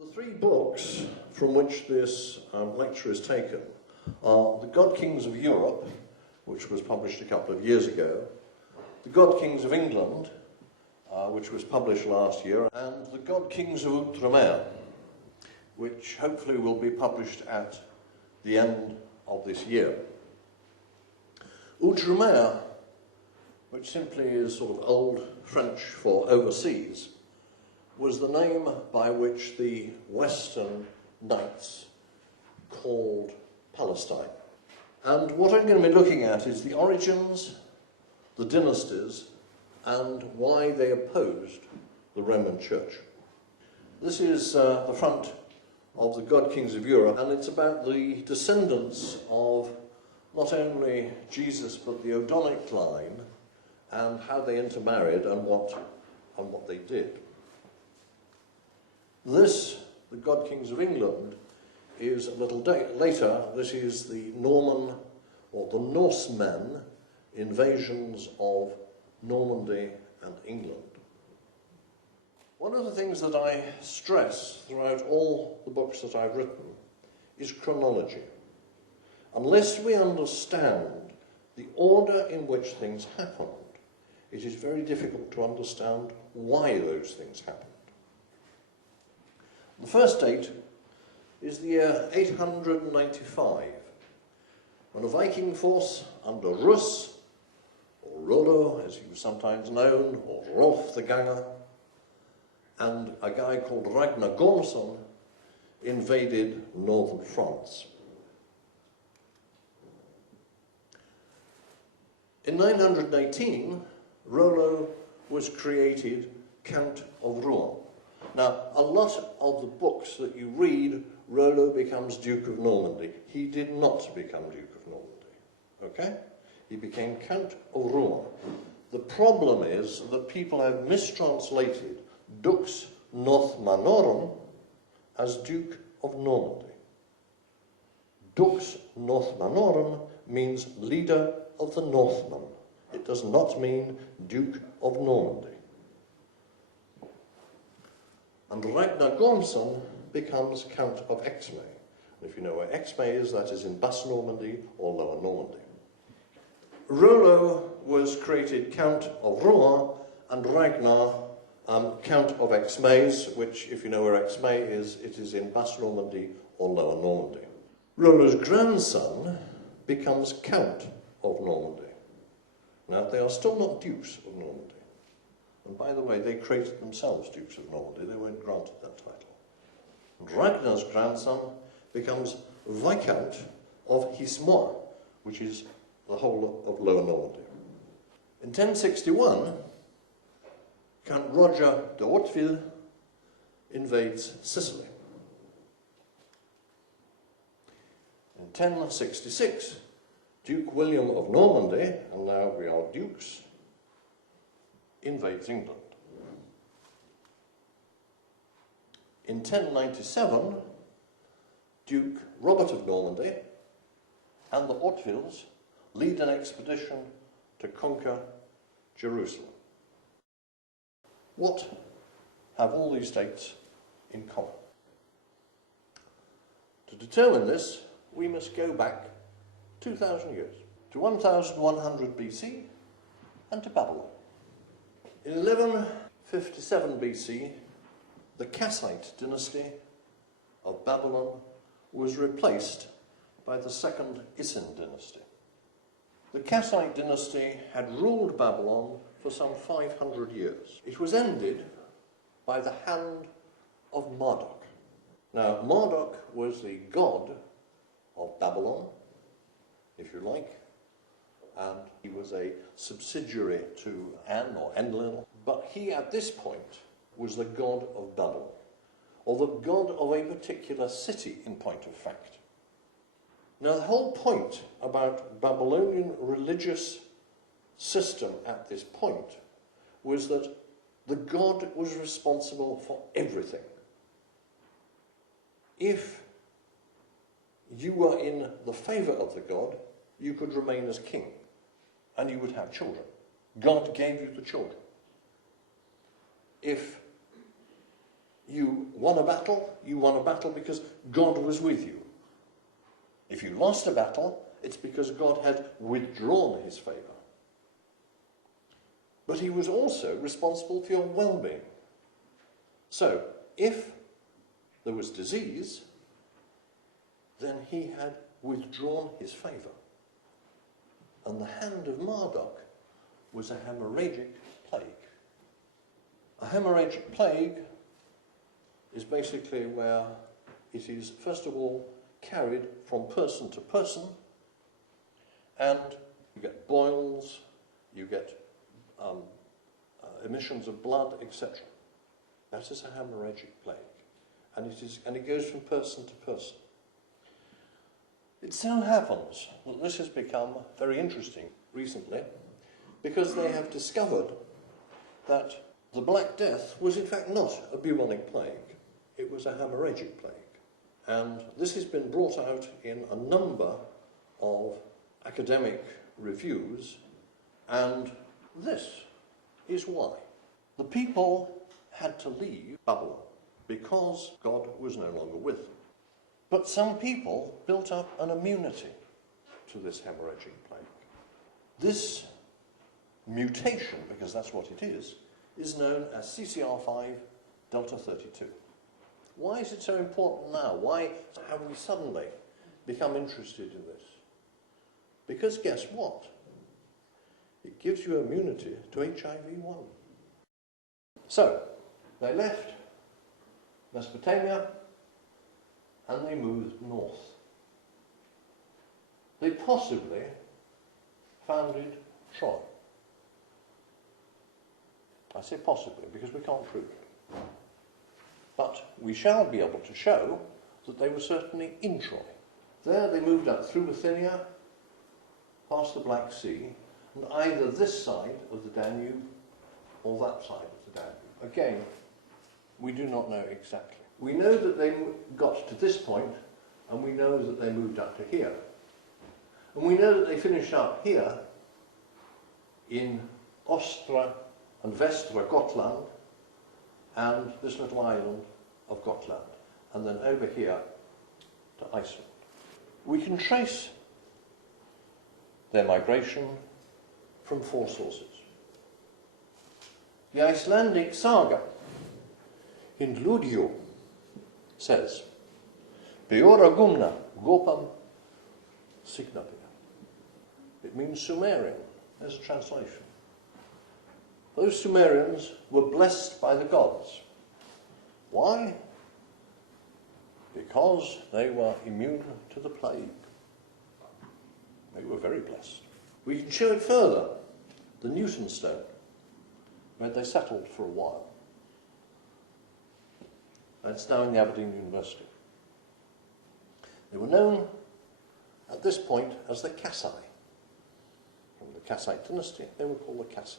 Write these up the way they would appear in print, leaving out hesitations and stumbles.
The three books from which this lecture is taken are the God-Kings of Europe, which was published a couple of years ago, the God-Kings of England, which was published last year, and the God-Kings of Outremer, which hopefully will be published at the end of this year. Outremer, which simply is sort of old French for overseas, was the name by which the Western knights called Palestine. And what I'm going to be looking at is the origins, the dynasties, and why they opposed the Roman Church. This is the front of the God-Kings of Europe, and it's about the descendants of not only Jesus but the Odinic line and how they intermarried and what they did. This, the God-Kings of England, is a little later. This is the Norman or the Norsemen invasions of Normandy and England. One of the things that I stress throughout all the books that I've written is chronology. Unless we understand the order in which things happened, it is very difficult to understand why those things happened. The first date is the year 895, when a Viking force under Rus, or Rollo as he was sometimes known, or Rolf the Ganger, and a guy called Ragnar Gormson invaded northern France. In 918, Rollo was created Count of Rouen. Now, a lot of the books that you read, Rollo becomes Duke of Normandy. He did not become Duke of Normandy, okay? He became Count of Rouen. The problem is that people have mistranslated Dux Northmanorum as Duke of Normandy. Dux Northmanorum means leader of the Northmen. It does not mean Duke of Normandy. And Ragnar Gormson becomes Count of Exmay. And if you know where Exmay is, that is in Basse Normandy or Lower Normandy. Rollo was created Count of Rouen and Ragnar Count of Exmays, which, if you know where Exmay is, it is in Basse Normandy or Lower Normandy. Rollo's grandson becomes Count of Normandy. Now, they are still not Dukes of Normandy. And by the way, they created themselves Dukes of Normandy. They weren't granted that title. And Ragnar's grandson becomes Viscount of Hismois, which is the whole of Lower Normandy. In 1061, Count Roger de Hauteville invades Sicily. In 1066, Duke William of Normandy, and now we are dukes, invades England. In 1097, Duke Robert of Normandy and the Hautevilles lead an expedition to conquer Jerusalem. What have all these dates in common? To determine this, we must go back 2,000 years, to 1100 BC and to Babylon. In 1157 BC, the Kassite dynasty of Babylon was replaced by the second Isin dynasty. The Kassite dynasty had ruled Babylon for some 500 years. It was ended by the hand of Marduk. Now, Marduk was the god of Babylon, if you like, and he was a subsidiary to An or Enlil, but he at this point was the god of Babylon, or the god of a particular city in point of fact. Now, the whole point about Babylonian religious system at this point was that the god was responsible for everything. If you were in the favour of the god, you could remain as king, and you would have children. God gave you the children. If you won a battle because God was with you. If you lost a battle, it's because God had withdrawn his favour. But he was also responsible for your well-being. So, if there was disease, then he had withdrawn his favour. And the hand of Marduk was a hemorrhagic plague. A hemorrhagic plague is basically where it is, first of all, carried from person to person, and you get boils, you get emissions of blood, etc. That is a hemorrhagic plague, and it goes from person to person. It so happens that this has become very interesting recently, because they have discovered that the Black Death was in fact not a bubonic plague, it was a hemorrhagic plague. And this has been brought out in a number of academic reviews, and this is why. The people had to leave Babylon because God was no longer with them. But some people built up an immunity to this hemorrhagic plague. This mutation, because that's what it is known as CCR5 Delta 32. Why is it so important now? Why have we suddenly become interested in this? Because guess what? It gives you immunity to HIV-1. So, they left Mesopotamia and they moved north. They possibly founded Troy. I say possibly because we can't prove it. But we shall be able to show that they were certainly in Troy. There they moved up through Bithynia, past the Black Sea, and either this side of the Danube or that side of the Danube. Again, we do not know exactly. We know that they got to this point, and we know that they moved up to here. And we know that they finished up here in Ostra and Vestra Gotland, and this little island of Gotland, and then over here to Iceland. We can trace their migration from 4 sources. The Icelandic Saga in Hludjo says, Beora gumna gopam signapia. It means Sumerian. There's a translation. Those Sumerians were blessed by the gods. Why? Because they were immune to the plague. They were very blessed. We can show it further. The Newton Stone, where they settled for a while. That's now in the Aberdeen University. They were known at this point as the Kassai. From the Kassite dynasty, they were called the Kassai.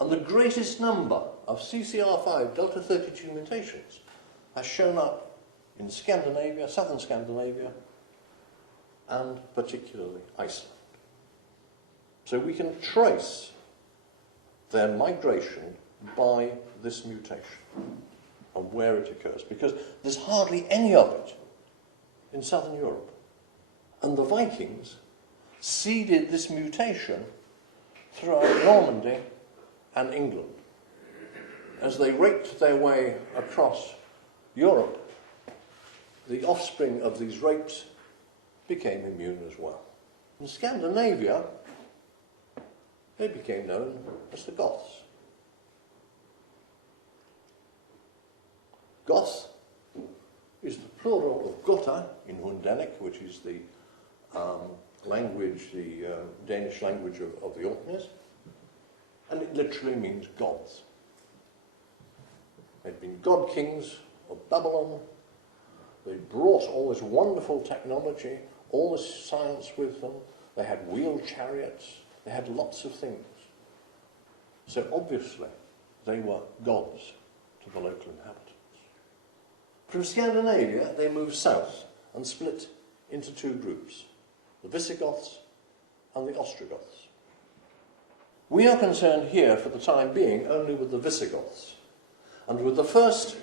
And the greatest number of CCR5 Delta 32 mutations has shown up in Scandinavia, southern Scandinavia, and particularly Iceland. So we can trace their migration by this mutation and where it occurs, because there's hardly any of it in southern Europe. And the Vikings seeded this mutation throughout Normandy and England. As they raked their way across Europe, the offspring of these rapes became immune as well. In Scandinavia, they became known as the Goths. Goth is the plural of Gotha in Hundenic, which is the language, the Danish language of the Orkneys, and it literally means gods. They'd been god-kings of Babylon. They brought all this wonderful technology, all this science with them. They had wheeled chariots. They had lots of things. So obviously, they were gods to the local inhabitants. From Scandinavia, they moved south and split into 2 groups, the Visigoths and the Ostrogoths. We are concerned here, for the time being, only with the Visigoths. And with the first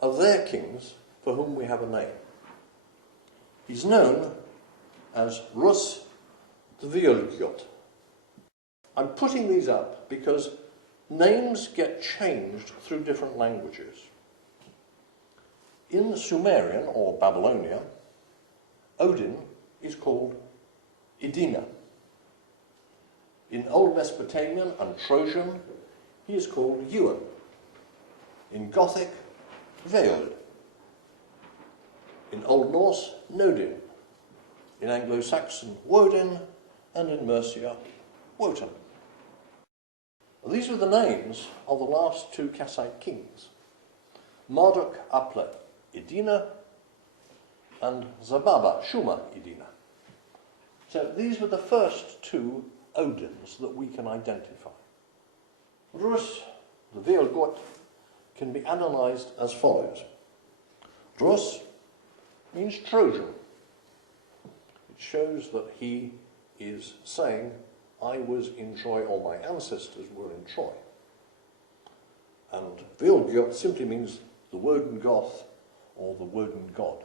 of their kings for whom we have a name. He's known as Rus the Violgyot. I'm putting these up because names get changed through different languages. In Sumerian, or Babylonian, Odin is called Idina. In Old Mesopotamian and Trojan, he is called Ewan. In Gothic, Veod. In Old Norse, Nodin. In Anglo-Saxon, Woden. And in Mercia, Wotan. These were the names of the last two Kassite kings, Marduk Apla Idina and Zababa Shuma Idina. So these were the first two Odins that we can identify. Rus, the Violgyot, can be analysed as follows. Rus means Trojan. It shows that he is saying, I was in Troy, or my ancestors were in Troy. And Violgyot simply means the Woden Goth, or the Woden god.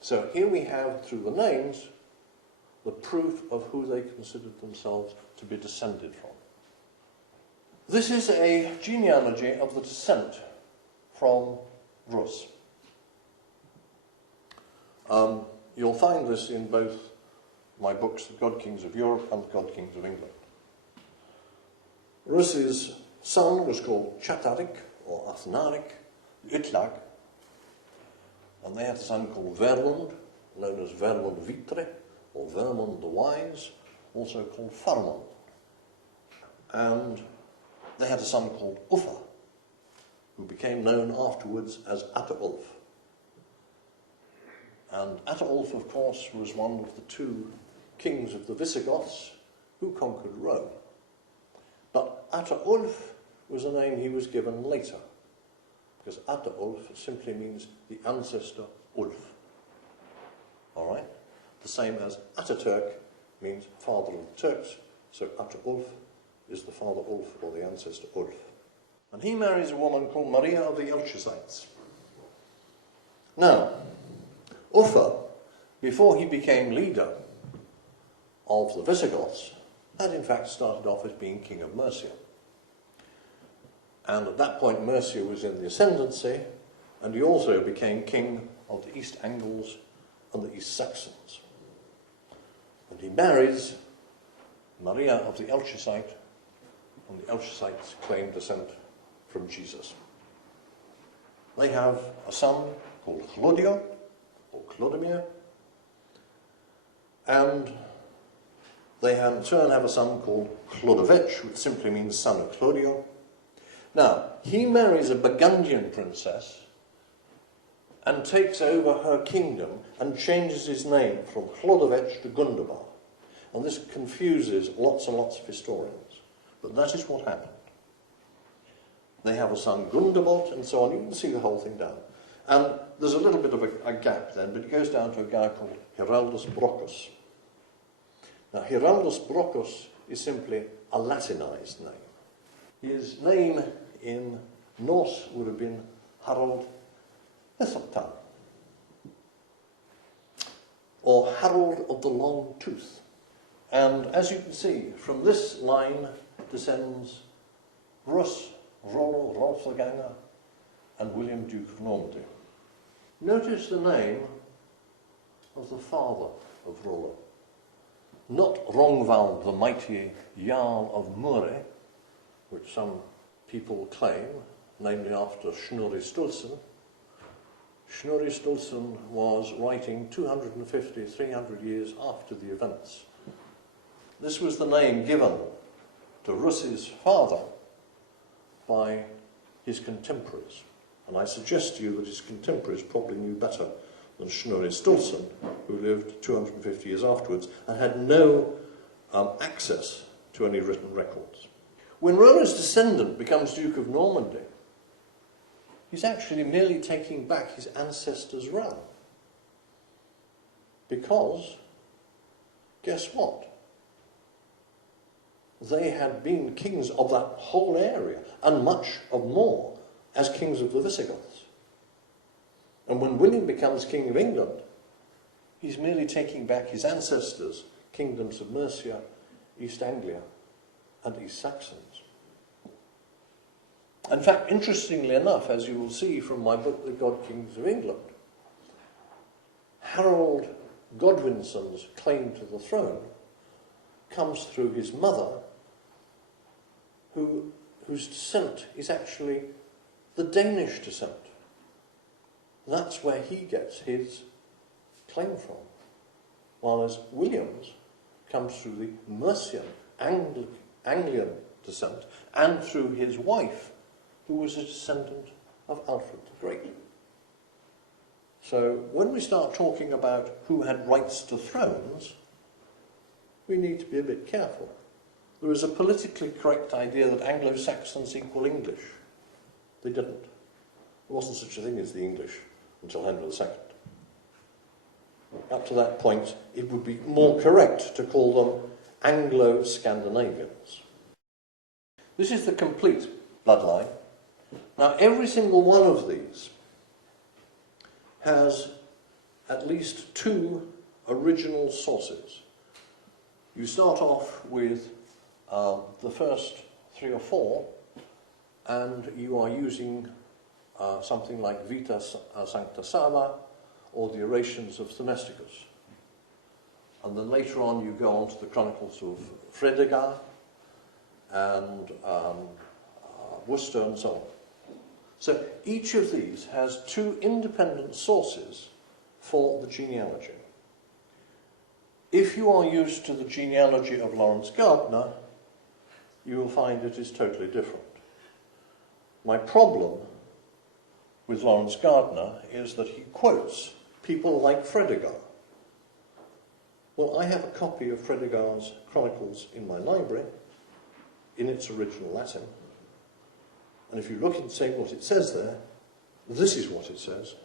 So here we have, through the names, the proof of who they considered themselves to be descended from. This is a genealogy of the descent from Rus. You'll find this in both my books, The God-Kings of Europe and The God-Kings of England. Rus's son was called Chatarik, or Athnarik, Utlag, and they had a son called Vermund, known as Vermund Vitre, or Vermund the Wise, also called Farmund. And they had a son called Uffa, who became known afterwards as Ataulf. And Ataulf, of course, was one of the two kings of the Visigoths who conquered Rome. But Ataulf was a name he was given later, because Ataulf simply means the ancestor Ulf. All right? The same as Ataturk means father of the Turks, so Ataulf is the father Ulf, or the ancestor Ulf. And he marries a woman called Maria of the Elchasites. Now, Uffa, before he became leader of the Visigoths, had in fact started off as being king of Mercia. And at that point Mercia was in the ascendancy, and he also became king of the East Angles and the East Saxons. And he marries Maria of the Elchasite, and the Elchasites claim descent from Jesus. They have a son called Clodio, or Clodomir, and they in turn have a son called Clodovech, which simply means son of Clodio. Now, he marries a Burgundian princess and takes over her kingdom and changes his name from Clodovech to Gundobad. And this confuses lots and lots of historians. But that is what happened. They have a son Gundobad and so on. You can see the whole thing down. And there's a little bit of a gap then, but it goes down to a guy called Heraldus Brocchus. Now, Heraldus Brocchus is simply a Latinized name. His name in Norse would have been Harald Hethoptan, or Harold of the Long Tooth. And as you can see, from this line descends Rus, Rollo, Rolfganger, and William, Duke of Normandy. Notice the name of the father of Rollo. Not Rongvald the mighty Jarl of Mure, which some people claim, namely after Snorri Sturluson. Snorri Sturluson was writing 250, 300 years after the events. This was the name given to Rus's father by his contemporaries. And I suggest to you that his contemporaries probably knew better than Snorri Sturluson, who lived 250 years afterwards and had no access to any written records. When Rollo's descendant becomes Duke of Normandy, he's actually merely taking back his ancestors' realm. Because, guess what? They had been kings of that whole area, and much of more, as kings of the Visigoths. And when William becomes king of England, he's merely taking back his ancestors' kingdoms of Mercia, East Anglia, and East Saxons. In fact, interestingly enough, as you will see from my book, The God-Kings of England, Harold Godwinson's claim to the throne comes through his mother, whose descent is actually the Danish descent. That's where he gets his claim from. While as William's comes through the Mercian, Anglian descent, and through his wife, who was a descendant of Alfred the Great. So when we start talking about who had rights to thrones, we need to be a bit careful. There is a politically correct idea that Anglo-Saxons equal English. They didn't. There wasn't such a thing as the English until Henry II. Up to that point, it would be more correct to call them Anglo-Scandinavians. This is the complete bloodline. Now, every single one of these has at least two original sources. You start off with the first three or four, and you are using something like Vita Sancta Sama or the Orations of Themesticus. And then later on you go on to the Chronicles of Fredegar and Worcester and so on. So each of these has two independent sources for the genealogy. If you are used to the genealogy of Lawrence Gardner, you will find it is totally different. My problem with Lawrence Gardner is that he quotes people like Fredegar. Well, I have a copy of Fredegar's Chronicles in my library, in its original Latin, and if you look and say what it says there, this is what it says,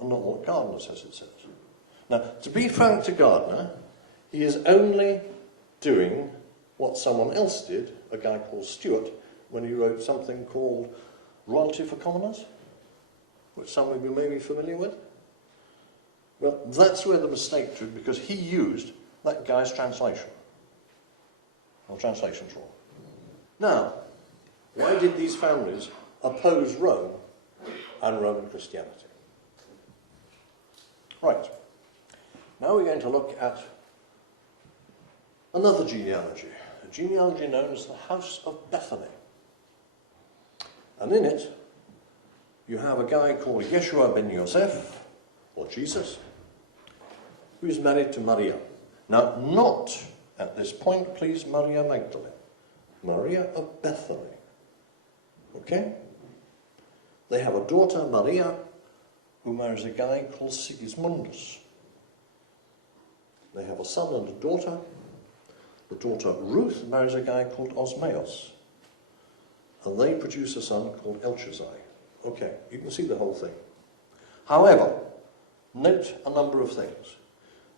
and not what Gardner says it says. Now, to be frank to Gardner, he is only doing what someone else did, a guy called Stuart, when he wrote something called Royalty for Commoners, which some of you may be familiar with. Well, that's where the mistake took, because he used that guy's translation. Or translation's wrong. Now, why did these families oppose Rome and Roman Christianity? Right. Now we're going to look at another genealogy, a genealogy known as the House of Bethany. And in it, you have a guy called Yeshua ben Yosef, or Jesus, who is married to Maria. Now, not at this point, please, Maria Magdalene. Maria of Bethany. Okay? They have a daughter, Maria, who marries a guy called Sigismundus. They have a son and a daughter. The daughter Ruth marries a guy called Osmaeus. And they produce a son called Elchazai. Okay, you can see the whole thing. However, note a number of things.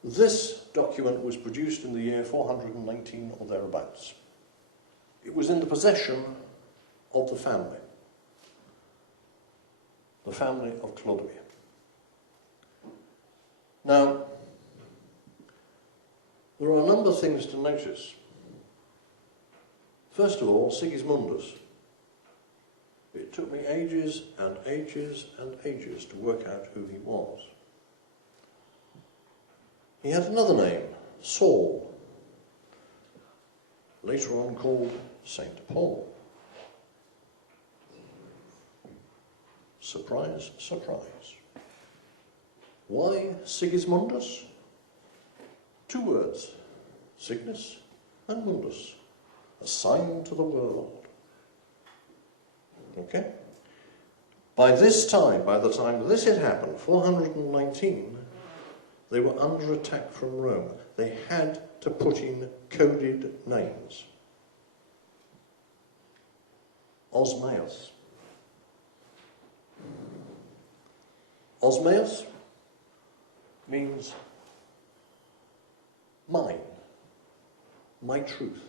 This document was produced in the year 419 or thereabouts. It was in the possession of the family of Clodomir. Now, there are a number of things to notice. First of all, Sigismundus. It took me ages and ages and ages to work out who he was. He had another name, Saul, later on called Saint Paul. Surprise, surprise. Why Sigismundus? Two words, Cygnus and Mundus, a sign to the world. Okay? By this time, by the time this had happened, 419, they were under attack from Rome. They had to put in coded names. Osmaeus. Osmaeus means mine, my truth.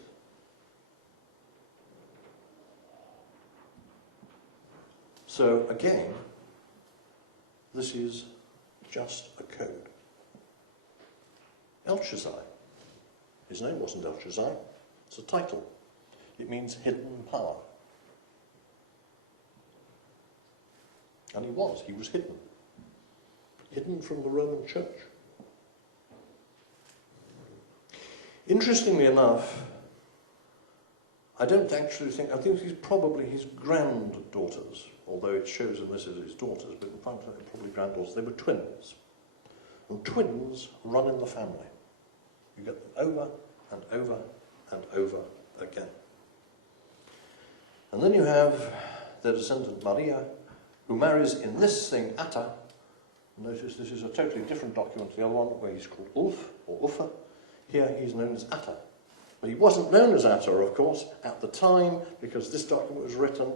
So again, this is just a code. Belshazzar. His name wasn't Belshazzar. It's a title. It means hidden power. And he was hidden. Hidden from the Roman Church. Interestingly enough, I think he's probably his granddaughters, although it shows in this as his daughters, but in fact they're probably granddaughters. They were twins. And twins run in the family. You get them over and over and over again. And then you have their descendant Maria, who marries in this thing Atta. Notice this is a totally different document to the other one, where he's called Ulf or Uffa. Here he's known as Atta. But he wasn't known as Atta, of course, at the time, because this document was written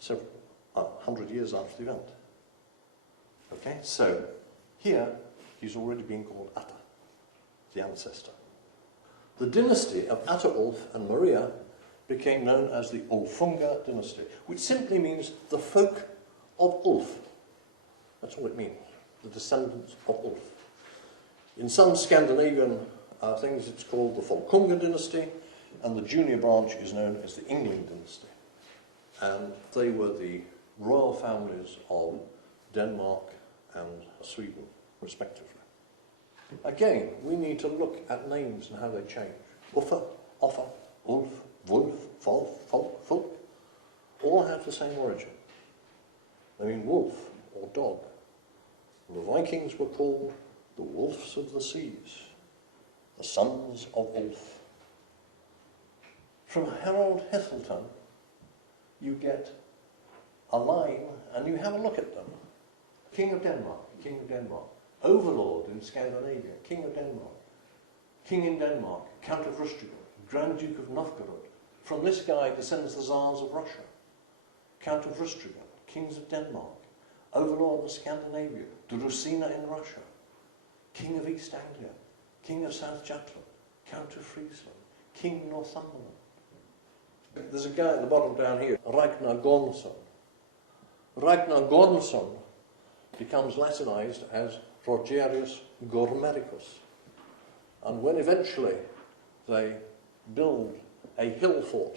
several 100 years after the event. Okay, so here he's already been called Atta, the ancestor. The dynasty of Atta-Ulf and Maria became known as the Ulvungar dynasty, which simply means the folk of Ulf. That's all it means, the descendants of Ulf. In some Scandinavian things it's called the Folkunga dynasty, and the junior branch is known as the Yngling dynasty. And they were the royal families of Denmark and Sweden, respectively. Again, we need to look at names and how they change. Uffa, Offa, Ulf, Wulf, Folf, Folk, Folk, all have the same origin. They mean wolf or dog. The Vikings were called the wolves of the seas, the sons of Ulf. From Harold Heselton, you get a line, and you have a look at them. King of Denmark, King of Denmark. Overlord in Scandinavia, King of Denmark. King in Denmark, Count of Rustria, Grand Duke of Novgorod. From this guy descends the Tsars of Russia. Count of Rustria, Kings of Denmark. Overlord of Scandinavia, Drusina in Russia. King of East Anglia, King of South Jutland, Count of Friesland, King Northumberland. There's a guy at the bottom down here, Ragnar Gormson. Ragnar Gormson becomes Latinized as Rogerius Gormericus. And when eventually they build a hill fort,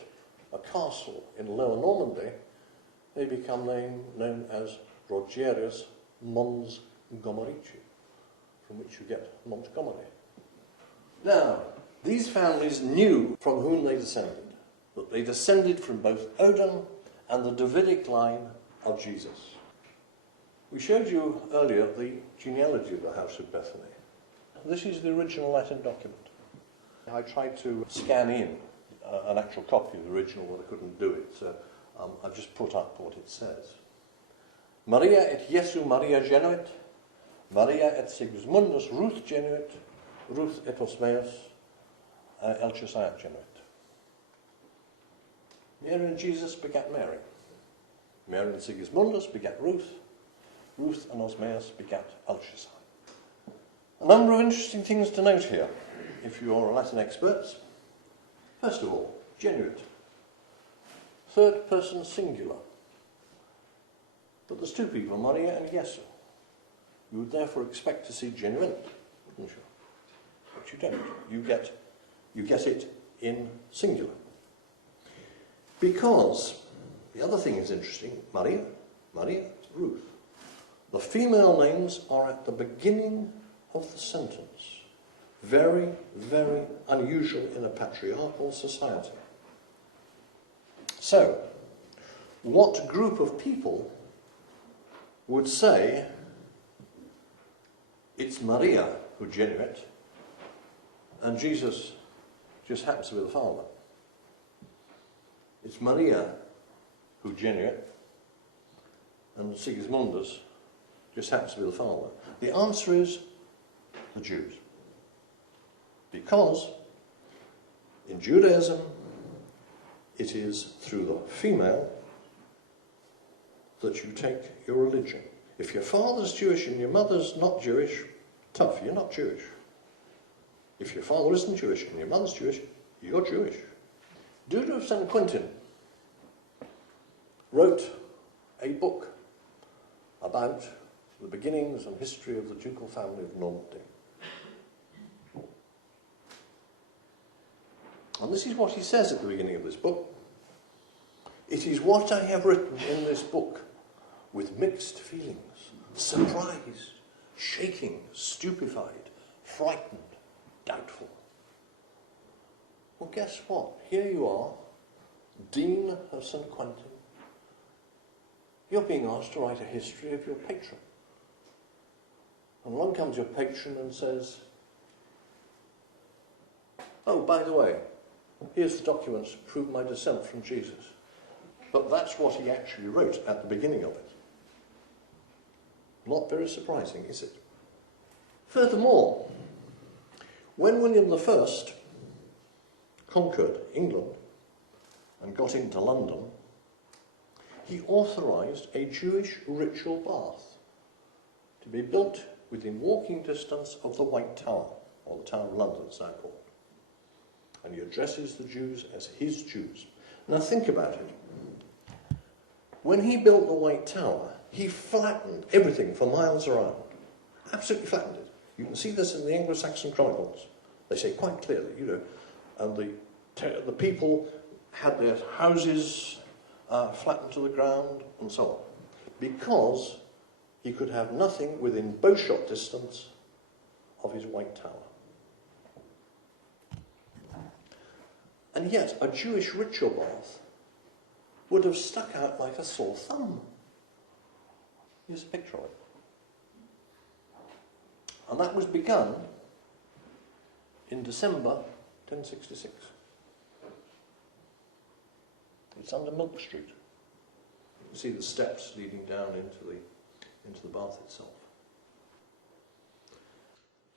a castle in Lower Normandy, they become known as Rogerius Mons Gomerici, from which you get Montgomery. Now, these families knew from whom they descended, that they descended from both Odin and the Davidic line of Jesus. We showed you earlier the genealogy of the House of Bethany. This is the original Latin document. I tried to scan in an actual copy of the original, but I couldn't do it, so I've just put up what it says. Maria et Jesu Maria genuit, Maria et Sigismundus Ruth genuit, Ruth et Osmeus Elchasiah genuit. Mary and Jesus begat Mary. Mary and Sigismundus begat Ruth. Ruth and Osmeus begat Elchasiah. A number of interesting things to note here, if you are Latin experts. First of all, genuit. Third person singular. But there's two people, Maria and Jesu. You would therefore expect to see genuine, wouldn't you? But you don't. You get it in singular. Because, the other thing is interesting, Maria, Ruth. The female names are at the beginning of the sentence. Very, very unusual in a patriarchal society. So, what group of people would say it's Maria who genuit and Jesus just happens to be the father? It's Maria who genuit and Sigismundus just happens to be the father. The answer is the Jews. Because in Judaism it is through the female that you take your religion. If your father's Jewish and your mother's not Jewish, tough, you're not Jewish. If your father isn't Jewish and your mother's Jewish, you're Jewish. Duda of St. Quentin wrote a book about the beginnings and history of the ducal family of Normandy. And this is what he says at the beginning of this book. It is what I have written in this book with mixed feelings, surprised, shaking, stupefied, frightened, doubtful. Well, guess what? Here you are, Dean of St. Quentin. You're being asked to write a history of your patron. And along comes your patron and says, oh, by the way, here's the documents to prove my descent from Jesus. But that's what he actually wrote at the beginning of it. Not very surprising, is it? Furthermore, when William I conquered England and got into London, he authorised a Jewish ritual bath to be built within walking distance of the White Tower, or the Tower of London it's now called. And he addresses the Jews as his Jews. Now think about it. When he built the White Tower, he flattened everything for miles around. Absolutely flattened it. You can see this in the Anglo-Saxon Chronicles. They say quite clearly, you know, and the people had their houses flattened to the ground and so on, because he could have nothing within bowshot distance of his White Tower. And yet a Jewish ritual bath would have stuck out like a sore thumb. Here's a picture of it. And that was begun in December 1066. It's under Milk Street. You can see the steps leading down into the bath itself.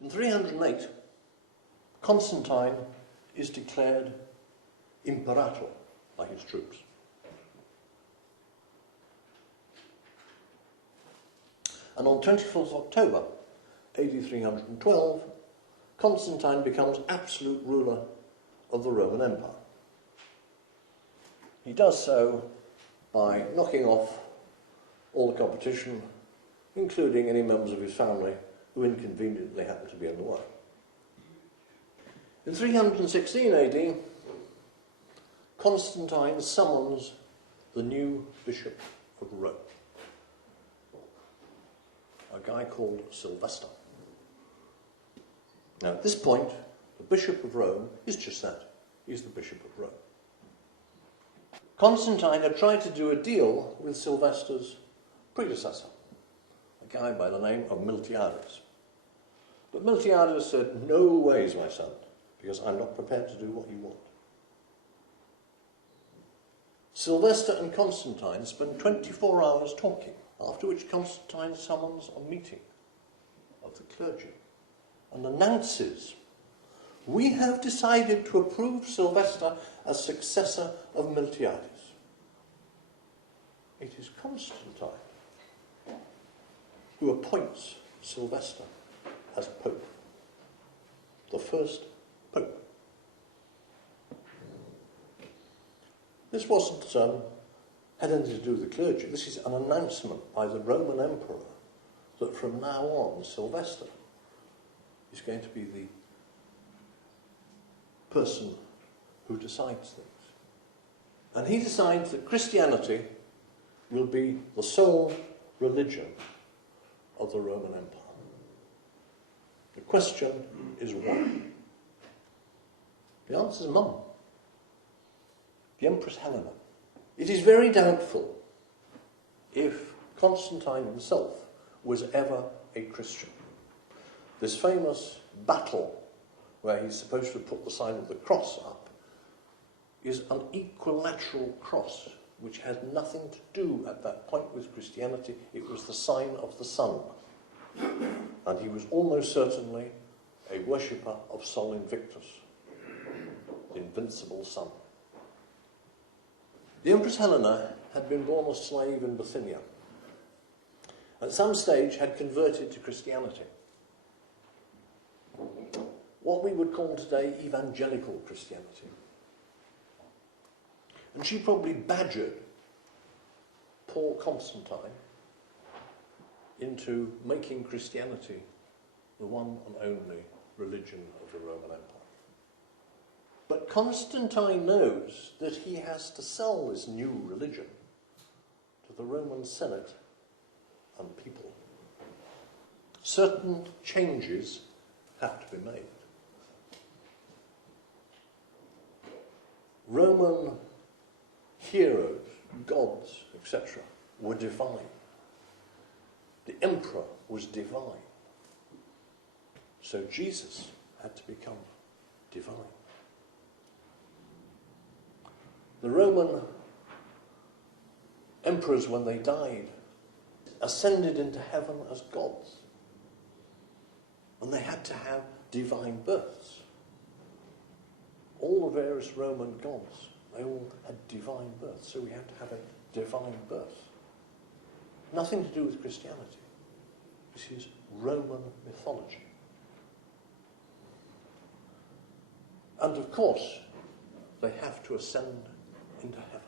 In 308, Constantine is declared imperator by his troops. And on 24th of October, AD 312, Constantine becomes absolute ruler of the Roman Empire. He does so by knocking off all the competition, including any members of his family who inconveniently happen to be in the way. In 316 AD, Constantine summons the new Bishop of Rome, a guy called Sylvester. Now, at this point, the Bishop of Rome is just that. He's the Bishop of Rome. Constantine had tried to do a deal with Sylvester's predecessor, a guy by the name of Miltiades. But Miltiades said, no ways, my son, because I'm not prepared to do what you want. Sylvester and Constantine spend 24 hours talking, after which Constantine summons a meeting of the clergy and announces, we have decided to approve Sylvester as successor of Miltiades. It is Constantine who appoints Sylvester as Pope, the first Pope. This wasn't had anything to do with the clergy. This is an announcement by the Roman Emperor that from now on Sylvester is going to be the person who decides things. And he decides that Christianity will be the sole religion of the Roman Empire. The question is why? The answer is Mum, the Empress Helena. It is very doubtful if Constantine himself was ever a Christian. This famous battle where he's supposed to put the sign of the cross up is an equilateral cross which had nothing to do at that point with Christianity. It was the sign of the sun. And he was almost certainly a worshipper of Sol Invictus, the invincible sun. The Empress Helena had been born a slave in Bithynia. At some stage had converted to Christianity. What we would call today evangelical Christianity. And she probably badgered poor Constantine into making Christianity the one and only religion of the Roman Empire. But Constantine knows that he has to sell this new religion to the Roman Senate and people. Certain changes have to be made. Roman heroes, gods, etc. were divine. The emperor was divine. So Jesus had to become divine. The Roman emperors, when they died, ascended into heaven as gods. And they had to have divine births. All the various Roman gods, they all had divine births, so we had to have a divine birth. Nothing to do with Christianity. This is Roman mythology. And of course, they have to ascend into heaven,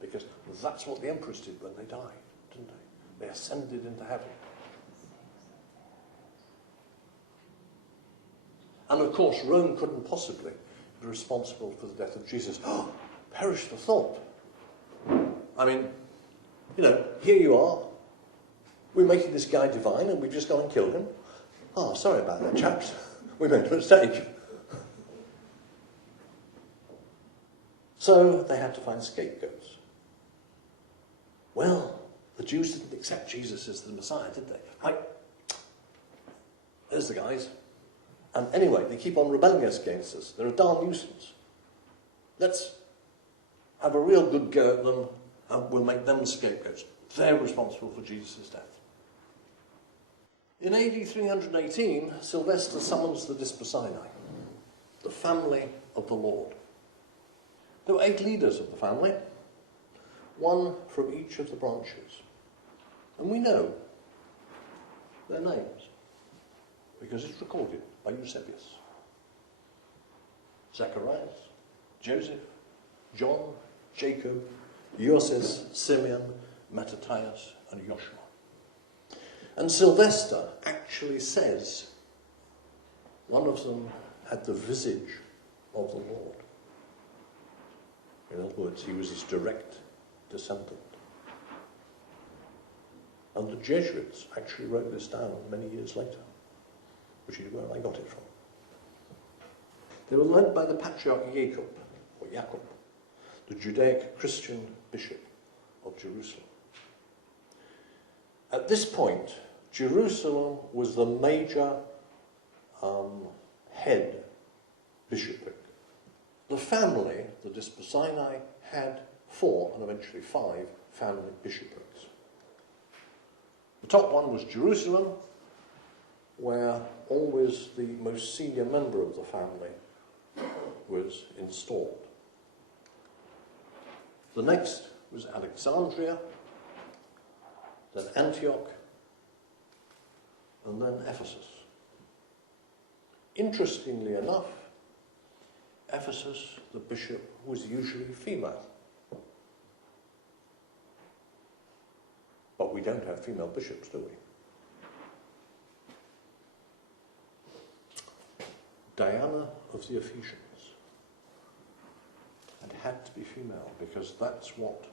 because that's what the emperors did when they died, didn't they? They ascended into heaven. And of course, Rome couldn't possibly be responsible for the death of Jesus. Oh, perish the thought. I mean, you know, here you are. We're making this guy divine and we've just gone and killed him. Oh, sorry about that, chaps. We made a mistake. So they had to find scapegoats. Well, the Jews didn't accept Jesus as the Messiah, did they? Right. There's the guys. And anyway, they keep on rebelling against us. They're a darn nuisance. Let's have a real good go at them and we'll make them the scapegoats. They're responsible for Jesus' death. In AD 318, Sylvester summons the Dispersinai, the family of the Lord. There were 8 leaders of the family, one from each of the branches. And we know their names, because it's recorded by Eusebius. Zacharias, Joseph, John, Jacob, Joses, Simeon, Mattathias, and Joshua. And Sylvester actually says one of them had the visage of the Lord. In other words, he was his direct descendant. And the Jesuits actually wrote this down many years later, which is where I got it from. They were led by the Patriarch Jacob, the Judaic Christian Bishop of Jerusalem. At this point, Jerusalem was the major head bishopric. The family, the Dispersinai, had 4 and eventually 5 family bishoprics. The top one was Jerusalem, where always the most senior member of the family was installed. The next was Alexandria, then Antioch, and then Ephesus. Interestingly enough, Ephesus, the bishop, was usually female. But we don't have female bishops, do we? Diana of the Ephesians. It had to be female, because that's what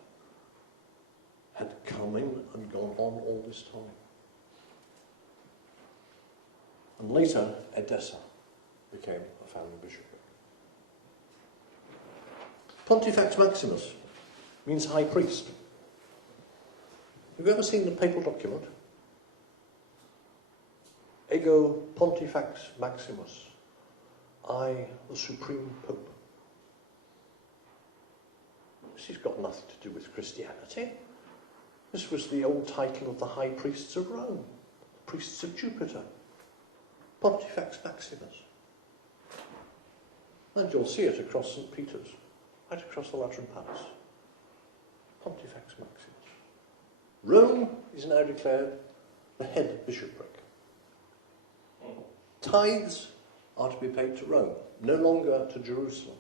had come in and gone on all this time. And later, Edessa became a family bishopric. Pontifex Maximus means high priest. Have you ever seen the papal document? Ego Pontifex Maximus, I, the Supreme Pope. This has got nothing to do with Christianity. This was the old title of the high priests of Rome, the priests of Jupiter. Pontifex Maximus. And you'll see it across St. Peter's, right across the Lateran Palace. Pontifex Maximus. Rome is now declared the head bishopric. Tithes are to be paid to Rome, no longer to Jerusalem.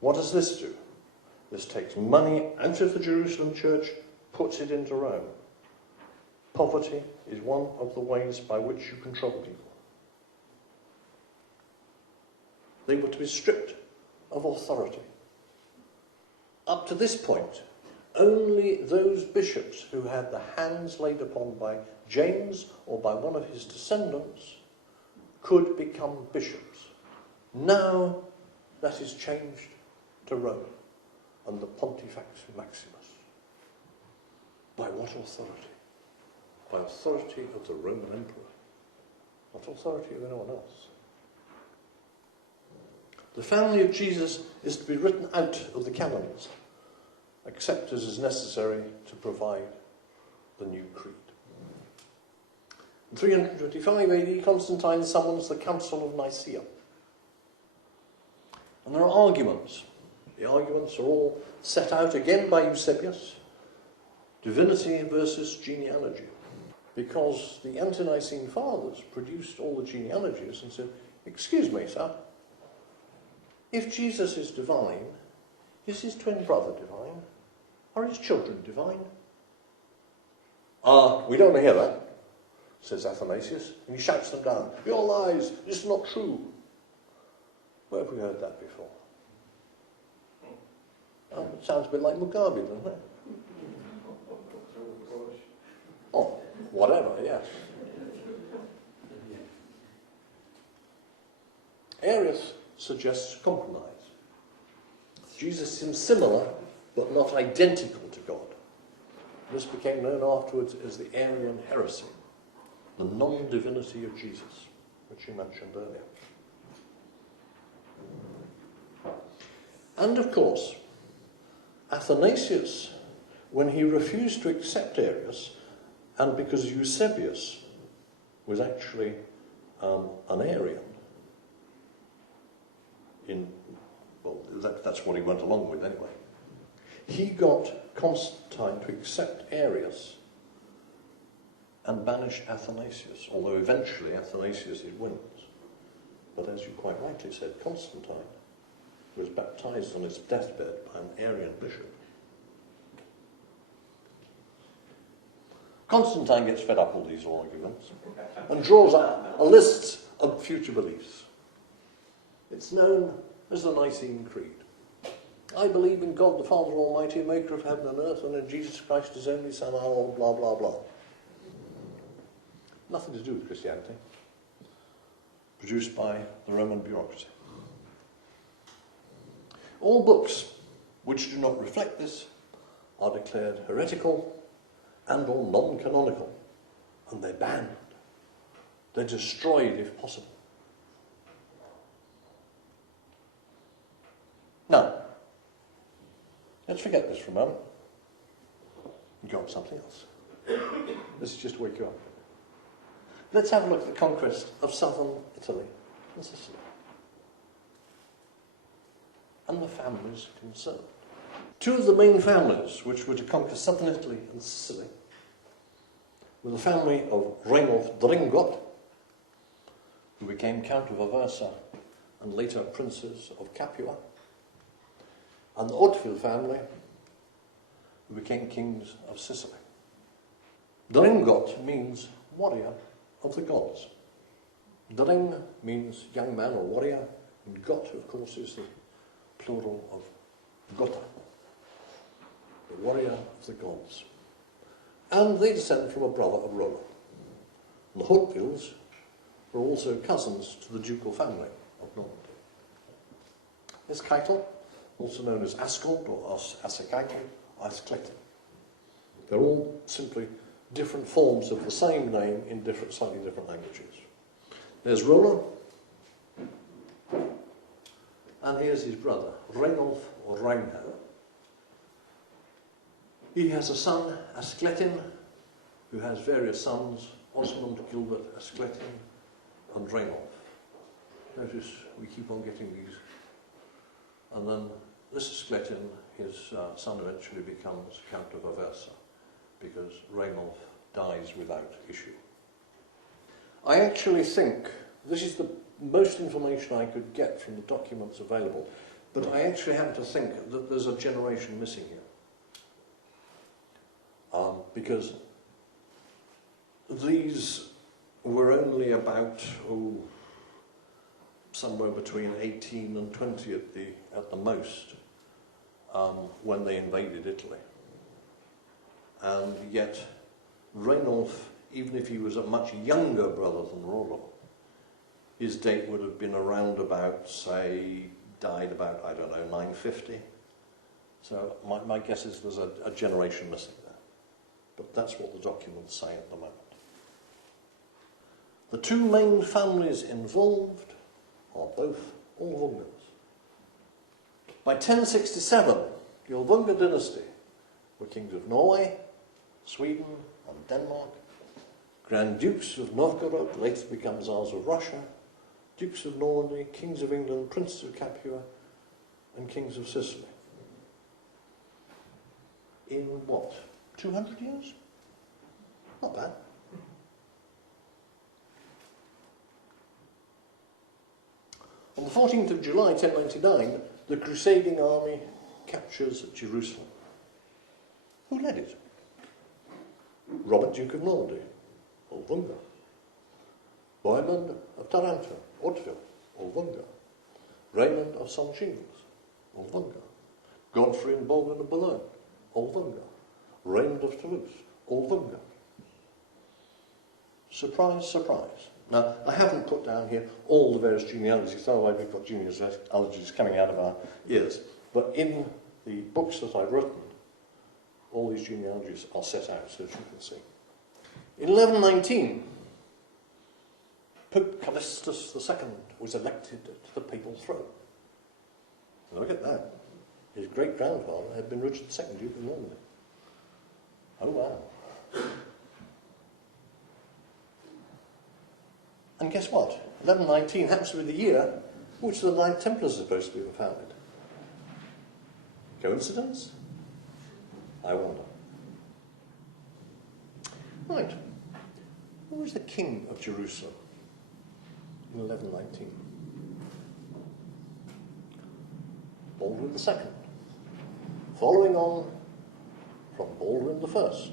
What does this do? This takes money out of the Jerusalem church, puts it into Rome. Poverty is one of the ways by which you control people. They were to be stripped of authority. Up to this point, only those bishops who had the hands laid upon by James or by one of his descendants could become bishops. Now that is changed to Rome and the Pontifex Maximus. By what authority? By authority of the Roman Emperor, not authority of anyone else. The family of Jesus is to be written out of the canons, except as is necessary to provide the new creed. In 325 AD, Constantine summons the Council of Nicaea. And there are arguments. The arguments are all set out again by Eusebius. Divinity versus genealogy. Because the ante-Nicene fathers produced all the genealogies and said, excuse me, sir, if Jesus is divine, is his twin brother divine? Are his children divine? We don't want to hear that, says Athanasius, and he shouts them down. Your lies, it's not true. Where have we heard that before? It sounds a bit like Mugabe, doesn't it? Oh, whatever, yes. Arius suggests compromise. Jesus seems similar, but not identical to God. This became known afterwards as the Arian heresy, the non-divinity of Jesus, which you mentioned earlier. And of course, Athanasius, when he refused to accept Arius, and because Eusebius was actually an Arian, that's what he went along with anyway, he got Constantine to accept Arius and banish Athanasius, although eventually Athanasius wins. But as you quite rightly said, Constantine was baptized on his deathbed by an Arian bishop. Constantine gets fed up with these arguments and draws up a list of future beliefs. It's known as the Nicene Creed. I believe in God the Father Almighty, maker of heaven and earth, and in Jesus Christ, his only Son, our Lord, blah, blah, blah. Nothing to do with Christianity. Produced by the Roman bureaucracy. All books which do not reflect this are declared heretical and or non-canonical, and they're banned. They're destroyed if possible. Now, let's forget this for a moment and go on to something else. This is just to wake you up. Let's have a look at the conquest of southern Italy and Sicily, and the families concerned. Two of the main families which were to conquer southern Italy and Sicily were the family of Rainulf Dringot, who became Count of Aversa and later princes of Capua, and the Hauteville family, who became kings of Sicily. Dringot means warrior of the gods. Dring means young man or warrior, and got, of course, is the plural of Gotha, the warrior of the gods. And they descend from a brother of Roland. And the Hautevilles were also cousins to the ducal family of Normandy. This Keitel, also known as Ascald or Asakeitel, Ascletin. They're all simply different forms of the same name in slightly different languages. There's Roland, and here's his brother, Rainulf or Reinhard. He has a son, Ascletin, who has various sons, Osmond, Gilbert, Ascletin, and Rainulf. Notice we keep on getting these. And then this Ascletin, his son eventually becomes Count of Aversa, because Rainulf dies without issue. I actually think, this is the most information I could get from the documents available, but I actually happen to think that there's a generation missing here. because these were only about, somewhere between 18 and 20 at the most, when they invaded Italy. And yet, Rainulf, even if he was a much younger brother than Rollo, his date would have been around about, say, died about, I don't know, 950. So my guess is there's a generation missing there. But that's what the documents say at the moment. The two main families involved are both Ulvungars. By 1067, the Ulvungar dynasty were kings of Norway, Sweden and Denmark, Grand Dukes of Novgorod, later become Tsars of Russia, Dukes of Normandy, Kings of England, Princes of Capua, and Kings of Sicily. In what, 200 years? Not bad. On the 14th of July 1099, the crusading army captures Jerusalem. Who led it? Robert, Duke of Normandy, Ulvungar. Bohemond of Taranto, Hauteville, Ulvungar. Raymond of Sonchines, Ulvungar. Godfrey and Baldwin of Boulogne, Ulvungar. Raymond of Toulouse, Ulvungar. Surprise, surprise. Now, I haven't put down here all the various genealogies, otherwise we've got genealogies coming out of our ears. But in the books that I've written, all these genealogies are set out, so as you can see. In 1119, Pope Callistus II was elected to the papal throne. Look at that. His great-grandfather had been Richard II, Duke of Normandy. Oh, wow. And guess what? 1119 happens to be the year in which the Knight Templars are supposed to be founded. Coincidence? I wonder. Right. Who was the king of Jerusalem in 1119? Baldwin II. Following on from Baldwin I.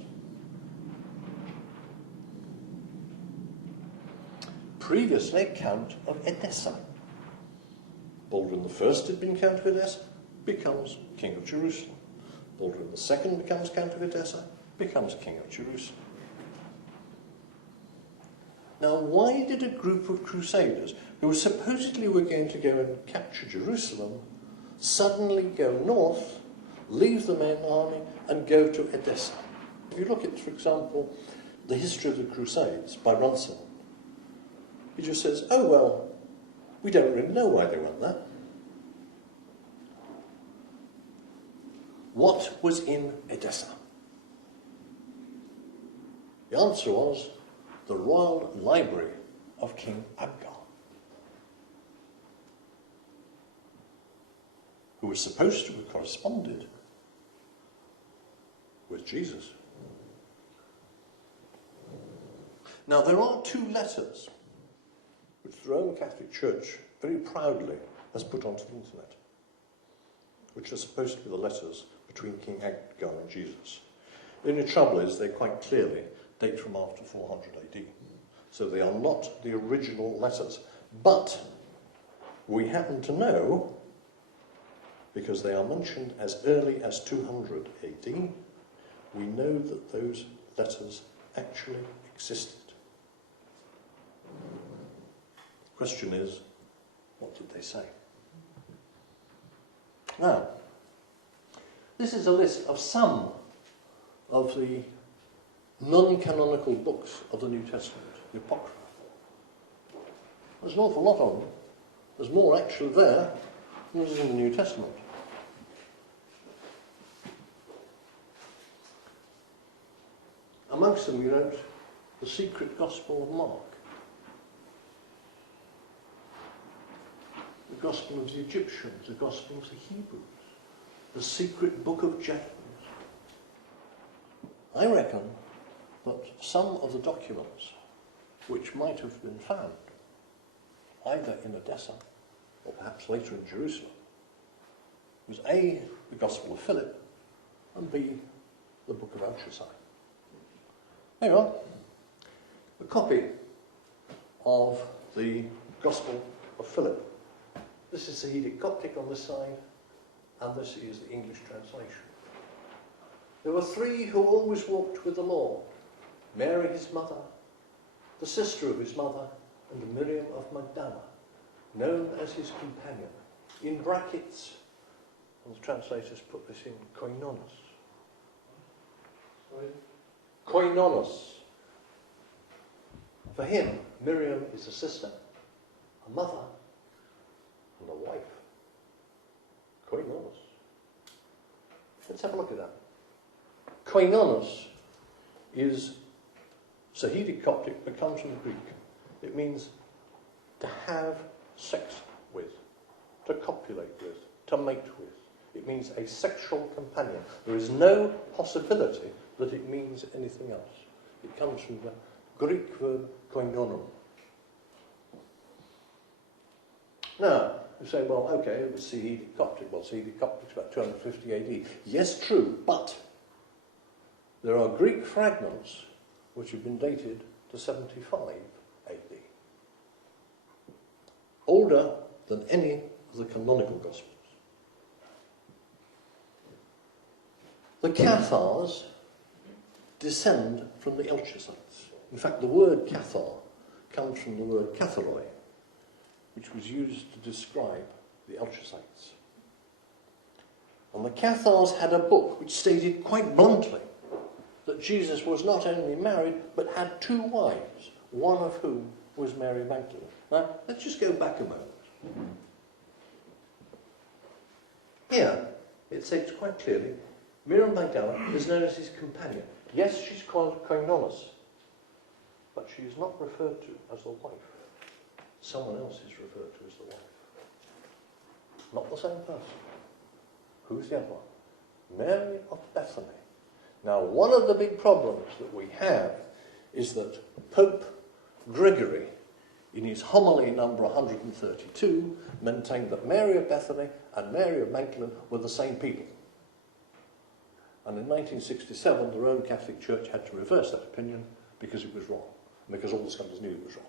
Previously Count of Edessa. Baldwin I had been Count of Edessa, becomes King of Jerusalem. Baldwin II becomes Count of Edessa, becomes King of Jerusalem. Now, why did a group of crusaders, who supposedly were going to go and capture Jerusalem, suddenly go north, leave the main army, and go to Edessa? If you look at, for example, the history of the Crusades by Runciman, he just says, oh, well, we don't really know why they went there. What was in Edessa? The answer was the royal library of King Abgar, who was supposed to have corresponded with Jesus. Now, there are two letters which the Roman Catholic Church very proudly has put onto the internet, which are supposed to be the letters between King Abgar and Jesus. The only trouble is they quite clearly date from after 400 AD. So they are not the original letters. But we happen to know, because they are mentioned as early as 200 AD, we know that those letters actually existed. The question is, what did they say? Now, this is a list of some of the non-canonical books of the New Testament, the Apocrypha. There's an awful lot of them. There's more actually there than there is in the New Testament. Amongst them, you note the secret Gospel of Mark, the Gospel of the Egyptians, the Gospel of the Hebrews, the secret book of James. I reckon that some of the documents which might have been found either in Edessa or perhaps later in Jerusalem was A, the Gospel of Philip, and B, the book of Belshazzar. There you are. A copy of the Gospel of Philip. This is Sahidic Coptic on this side, and this is the English translation. There were three who always walked with the Lord: Mary his mother, the sister of his mother, and Miriam of Magdala, known as his companion. In brackets, and the translators put this in koinonos. Koinonos. For him, Miriam is a sister, a mother, and a wife. Koinonos. Let's have a look at that. Koinonos is Sahidic Coptic that comes from the Greek. It means to have sex with, to copulate with, to mate with. It means a sexual companion. There is no possibility that it means anything else. It comes from the Greek verb koinonon. Now, you say, well, okay, it was Sahidic Coptic. Well, Sahidic Coptic is about 250 AD. Yes, true, but there are Greek fragments which have been dated to 75 AD. Older than any of the canonical Gospels. The Cathars descend from the Elchasites. In fact, the word Cathar comes from the word Catharoi, which was used to describe the Elchasites. And the Cathars had a book which stated quite bluntly that Jesus was not only married, but had two wives, one of whom was Mary Magdalene. Now, let's just go back a moment. Here, it says quite clearly, Miriam Magdala is known as his companion. Yes, she's called koinonos, but she is not referred to as the wife. Someone else is referred to as the wife. Not the same person. Who's the other one? Mary of Bethany. Now, one of the big problems that we have is that Pope Gregory, in his homily number 132, maintained that Mary of Bethany and Mary of Magdalene were the same people. And in 1967, the Roman Catholic Church had to reverse that opinion because it was wrong, and because all the scholars knew it was wrong.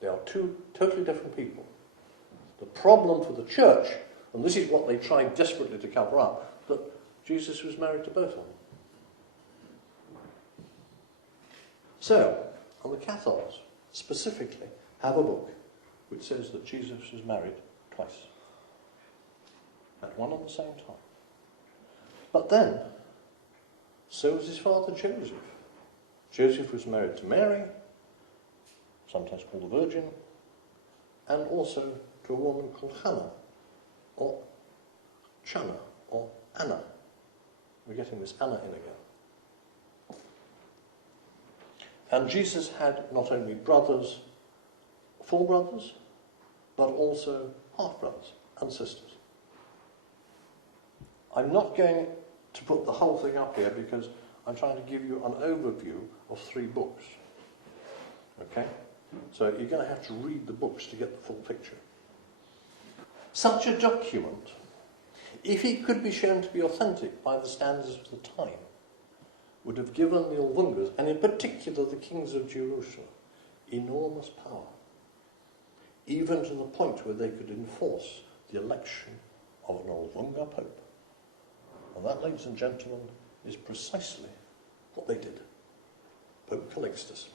They are two totally different people. The problem for the Church, and this is what they tried desperately to cover up, that Jesus was married to both of them. So, and the Cathars specifically have a book which says that Jesus was married twice. At one and the same time. But then, so was his father Joseph. Joseph was married to Mary, sometimes called the Virgin, and also to a woman called Hannah, or Channa, or Anna. We're getting this Anna in again. And Jesus had not only brothers, full brothers, but also half-brothers and sisters. I'm not going to put the whole thing up here because I'm trying to give you an overview of 3 books. Okay? So you're going to have to read the books to get the full picture. Such a document, if it could be shown to be authentic by the standards of the time, would have given the Ulvungars, and in particular the kings of Jerusalem, enormous power, even to the point where they could enforce the election of an Ulvungar Pope. And that, ladies and gentlemen, is precisely what they did. Pope Calixtus.